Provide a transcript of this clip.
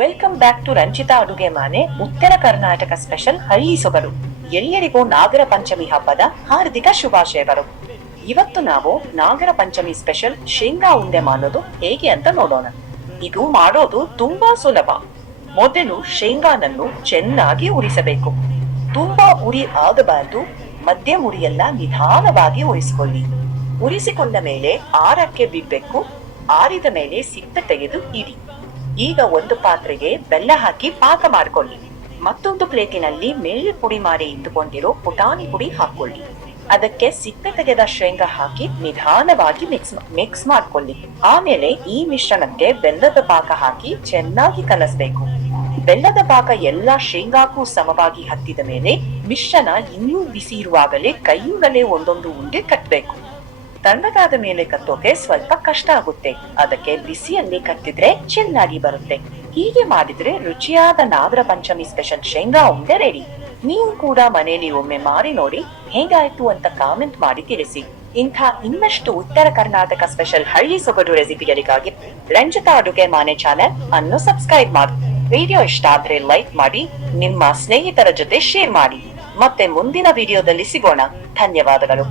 Welcome back to Ranjita ಅಡುಗೆ ಮನೆ. ಉತ್ತರ ಕರ್ನಾಟಕ ಸ್ಪೆಷಲ್ ಹಳ್ಳಿ ಸೊಗಡು. ಎಲ್ಲರಿಗೂ ನಾಗರ ಪಂಚಮಿ ಹಬ್ಬದ ಹಾರ್ದಿಕ ಶುಭಾಶಯಗಳು. ಇವತ್ತು ನಾವು ನಾಗರ ಪಂಚಮಿ ಸ್ಪೆಷಲ್ ಶೇಂಗಾ ಉಂಡೆ ಮಾಡೋದು ಹೇಗೆ ಅಂತ ನೋಡೋಣ. ಇದು ಮಾಡೋದು ತುಂಬಾ ಸುಲಭ. ಮೊದಲು ಶೇಂಗಾನನ್ನು ಚೆನ್ನಾಗಿ ಉರಿಸಬೇಕು. ತುಂಬಾ ಉರಿ ಆಗಬಾರದು, ಮಧ್ಯಮ ಉರಿಯಲ್ಲ, ನಿಧಾನವಾಗಿ ಉರಿಸಿಕೊಳ್ಳಿ. ಉರಿಸಿಕೊಂಡ ಮೇಲೆ ಆರಕ್ಕೆ ಬಿಡ್ಬೇಕು. ಆರಿದ ಮೇಲೆ ಸಿಪ್ಪೆ ತೆಗೆದು ಇಡಿ. ಈಗ ಒಂದು ಪಾತ್ರೆಗೆ ಬೆಲ್ಲ ಹಾಕಿ ಪಾಕ ಮಾಡಿಕೊಳ್ಳಿ. ಮತ್ತೊಂದು ಪ್ಲೇಟಿನಲ್ಲಿ ಮೇಲೆ ಪುಡಿ ಮಾಡಿ ಇಟ್ಟುಕೊಂಡಿರೋ ಪುಟಾಣಿ ಪುಡಿ ಹಾಕೊಳ್ಳಿ. ಅದಕ್ಕೆ ಸಿಪ್ಪೆ ತೆಗೆದ ಶೇಂಗಾ ಹಾಕಿ ನಿಧಾನವಾಗಿ ಮಿಕ್ಸ್ ಮಾಡ್ಕೊಳ್ಳಿ. ಆಮೇಲೆ ಈ ಮಿಶ್ರಣಕ್ಕೆ ಬೆಲ್ಲದ ಪಾಕ ಹಾಕಿ ಚೆನ್ನಾಗಿ ಕಲಸಬೇಕು. ಬೆಲ್ಲದ ಪಾಕ ಎಲ್ಲ ಶೇಂಗಾಕ್ಕೂ ಸಮವಾಗಿ ಹತ್ತಿದ ಮೇಲೆ ಮಿಶ್ರಣ ಇನ್ನೂ ಬಿಸಿ ಇರುವಾಗಲೇ ಕೈಯಿಂದಲೇ ಒಂದೊಂದು ಉಂಡೆ ಕಟ್ಟಬೇಕು. ತಣ್ಣಗಾದ ಮೇಲೆ ಕಟ್ಟೋಕೆ ಸ್ವಲ್ಪ ಕಷ್ಟ ಆಗುತ್ತೆ. ಅದಕ್ಕೆ ಬಿಸಿಯಲ್ಲಿ ಕಟ್ಟಿದ್ರೆ ಚೆನ್ನಾಗಿ ಬರುತ್ತೆ. ಹೀಗೆ ಮಾಡಿದ್ರೆ ರುಚಿಯಾದ ನಾಗರ ಪಂಚಮಿ ಸ್ಪೆಷಲ್ ಶೇಂಗಾ ಉಂಡೆ ರೆಡಿ. ನೀವು ಕೂಡ ಮನೆಯಲ್ಲಿ ಒಮ್ಮೆ ಮಾಡಿ ನೋಡಿ, ಹೇಗಾಯ್ತು ಅಂತ ಕಾಮೆಂಟ್ ಮಾಡಿ ತಿಳಿಸಿ. ಇಂಥ ಇನ್ನಷ್ಟು ಉತ್ತರ ಕರ್ನಾಟಕ ಸ್ಪೆಷಲ್ ಹಳ್ಳಿ ಸೊಗಡು ರೆಸಿಪಿಗಳಿಗಾಗಿ ರಂಜಿತಾ ಅಡುಗೆ ಮನೆ ಚಾನೆಲ್ ಅನ್ನು ಸಬ್ಸ್ಕ್ರೈಬ್ ಮಾಡಿ. ವಿಡಿಯೋ ಇಷ್ಟ ಆದ್ರೆ ಲೈಕ್ ಮಾಡಿ, ನಿಮ್ಮ ಸ್ನೇಹಿತರ ಜೊತೆ ಶೇರ್ ಮಾಡಿ. ಮತ್ತೆ ಮುಂದಿನ ವಿಡಿಯೋದಲ್ಲಿ ಸಿಗೋಣ. ಧನ್ಯವಾದಗಳು.